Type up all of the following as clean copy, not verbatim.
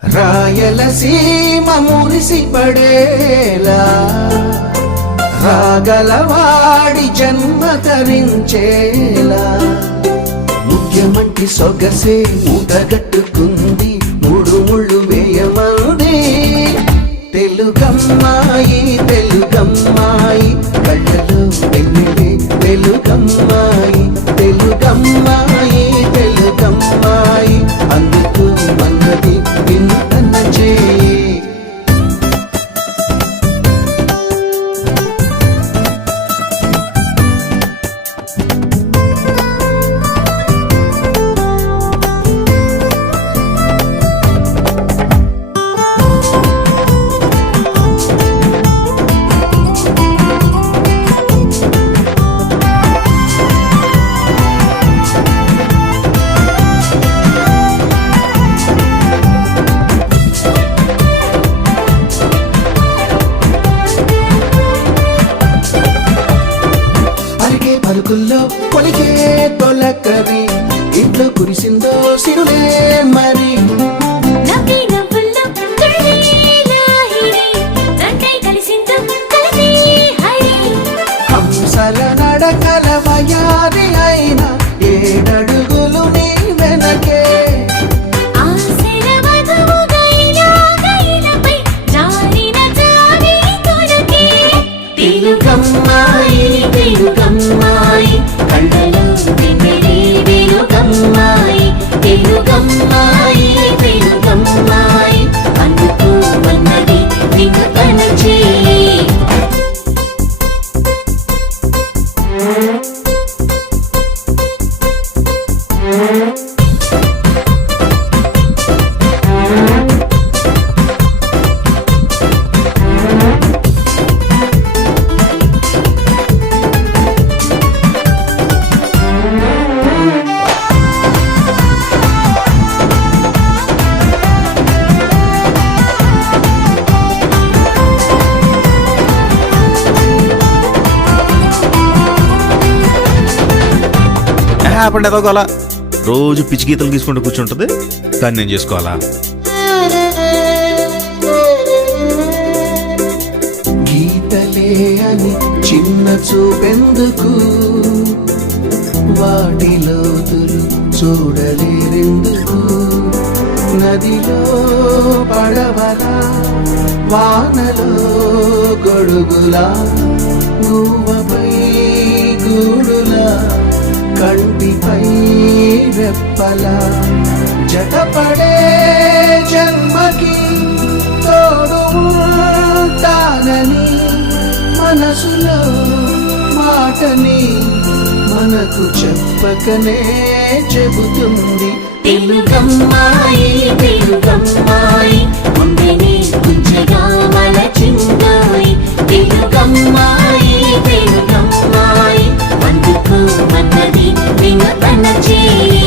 రాయలసీమ మురిసి పడేలా రాగలవాడి జన్మ తరించేలా ముఖ్యమంటి సొగసే మూటగట్టుకుంది మూడు ముళ్ళు వేయమంది తెలుగమ్మాయి తెలుగమ్మాయి కళ్ళలో వెన్నెలే తెలుగమ్మాయి తెలుగమ్మాయి తెలుగమ్మాయి అందుకు మన్నది వింతన చేయి పలుకుల్లో పొలికే తొలకరి ఇంట్లో కురిసిందో సిరులే మరి హంసల నడకల వయారి అయిన ఏడడుగులు నీ వెనకే తెలుగమ్మాయి తెలుగమ్మాయి కళ్ళలో వెన్నెలే వెలుగమ్మాయి తెలుగమ్మాయి తెలుగమ్మాయి అందుకు వన్నది వింతన చేయి హ్యాపండి ఎదగోలా రోజు పిచ్చి గీతలు తీసుకుంటూ కూర్చుంటుంది కానీ నేను చేసుకోవాలా గీతలే అని చిన్న చూపెందుకు వాటిలోతులు చూడలేరెందుకు నదిలో పడవలా వానలో గొడుగులా గువ్వపై గూడులా కంటిపై రెప్పలా జతపడే జన్మకి తోడు ఉంటానని మనసులో మాటని మనకు చెప్పకనే చెబుతుంది తెలుగమ్మాయి తెలుగమ్మాయి ముందుని గుంజగా మలచిందాయి తెలుగమ్మాయి తెలుగమ్మాయి అందుకు మన్నది వినతన చేయి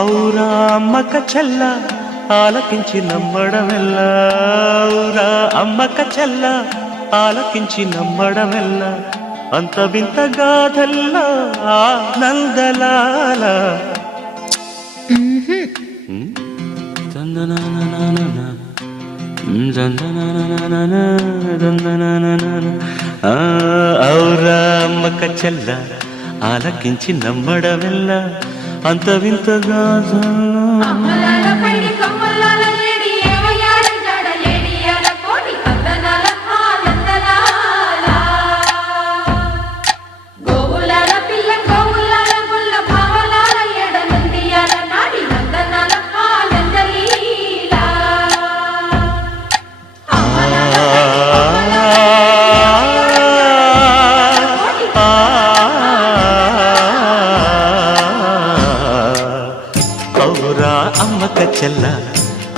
ఔరా అమ్మక చెల్ల ఆలకించి నమ్మడమెల్ల ఔరా అమ్మక చెల్ల ఆలకించి నమ్మడమెల్ల అంత వింత గాథల్లా ఆనందలాల ఔరా అమ్మక చెల్ల ఆలకించి నమ్మడమెల్ల అంత వింత గాథల్లా గోవులాల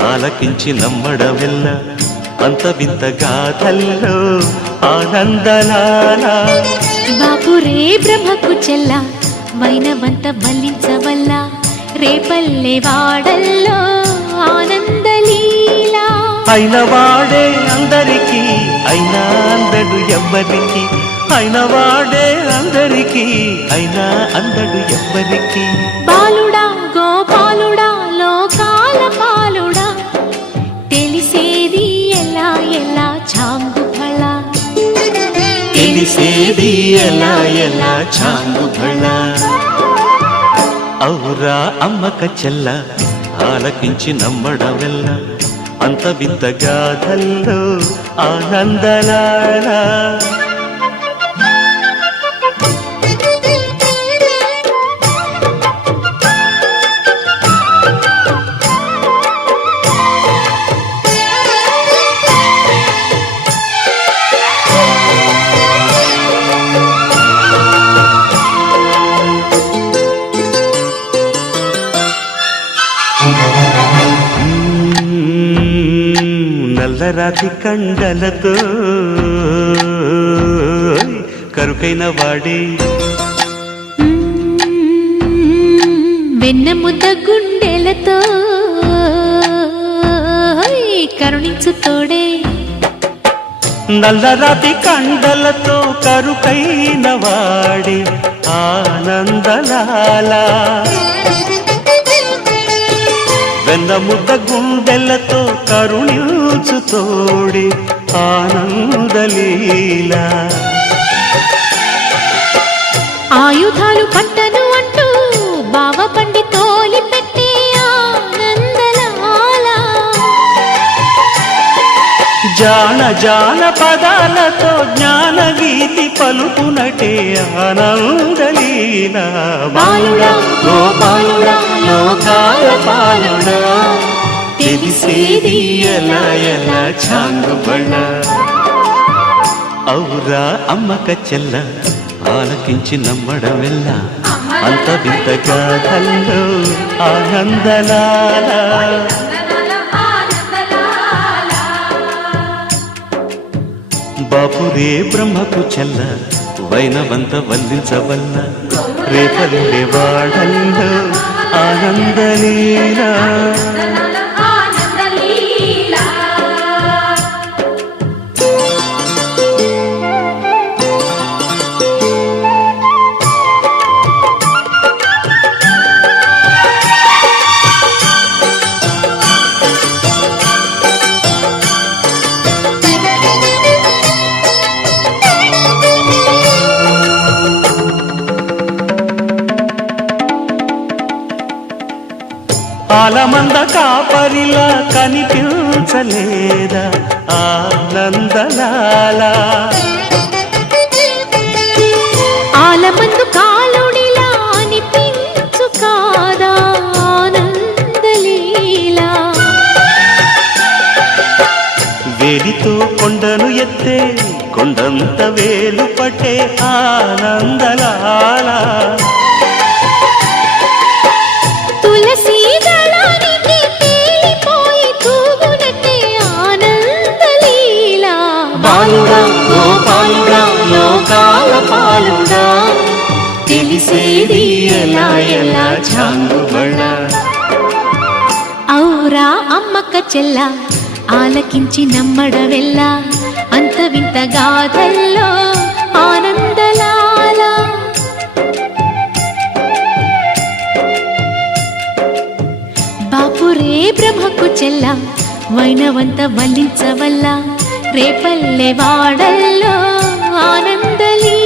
ఆలకించి నమ్మడమెల్ల అంత వింత గాథల్లో ఆనందలాల బాపురే బ్రహ్మకు చెల్ల వైనవంత మల్లించవల్ల రేపల్లె వాడల్లో ఆనందలీలా అయిన వాడే అందరికీ అయినా అందడు ఎవ్వరికి అయిన వాడే అందరికీ అయినా అందడు ఎవ్వరికి బాలుడా గోపాలుడా లోకాల పాలుడా తెలిసేది ఎలా ఎలా చాంగు ఫళ తెలిసేది ఎలా ఎలా చాంగు భళ ఔరా అమ్మక చెల్ల ఆలకించి నమ్మడమెల్ల అంత వింత గాథల్లో ఆనందలాల నల్లరాతి కండలతో కరుకైన వాడే వెన్న ముద్ద గుండెలతో కరుణించు తోడే నల్లరాతి కండలతో కరుకైన వాడే ఆనందలాల వెన్న ముద్ద గుండెలతో కరుణించు తోడే ఆనందలీల ఆయుధాలు పట్టను అంటూ బావ పండి తోలి పెట్టే ఆనందలాల జాన జాన పదాలతో జ్ఞాన గీతి పలుకునటే ఆనందలీల బాలుడా గోపాలుడా లోకాల పాలుడా తెలిసేది ఎలా ఎలా చాంగు బళ్ళ ఔరా అమ్మక చెల్ల ఆలకించి నమ్మడమెల్ల అంత వింత గాథల్లో ఆనందలాల బాపురే బ్రహ్మకు చెల్ల వైనవంత వల్లించవల్ల రేపల్లె వాడల్లో ఆనందలీలా ఆలమంద కాపరిలా కనిపించలేదా ఆనందలాల ఆలమందు కాలుడిలా అనిపించు కాదా ఆనందలీలా వేలితో కొండను ఎత్తే కొండంత వేలు పట్టే ఆనందలాల తులసి దళానికి తేలిపోయి తూగునట్టే ఆనందలీలా బాలుడా గోపాలుడా లోకాల పాలుడా తెలిసేది ఎలా ఎలా చాంగు బళ్ళ ఔరా అమ్మక్క చెల్ల ఆలకించి నమ్మడవెల్ల అంత వింత గాథల్లో ఆనందలాల బాపురే బ్రహ్మకు చెల్ల వైనవంత వల్లించవల్ల రేపల్లె వాడల్లో ఆనందలీ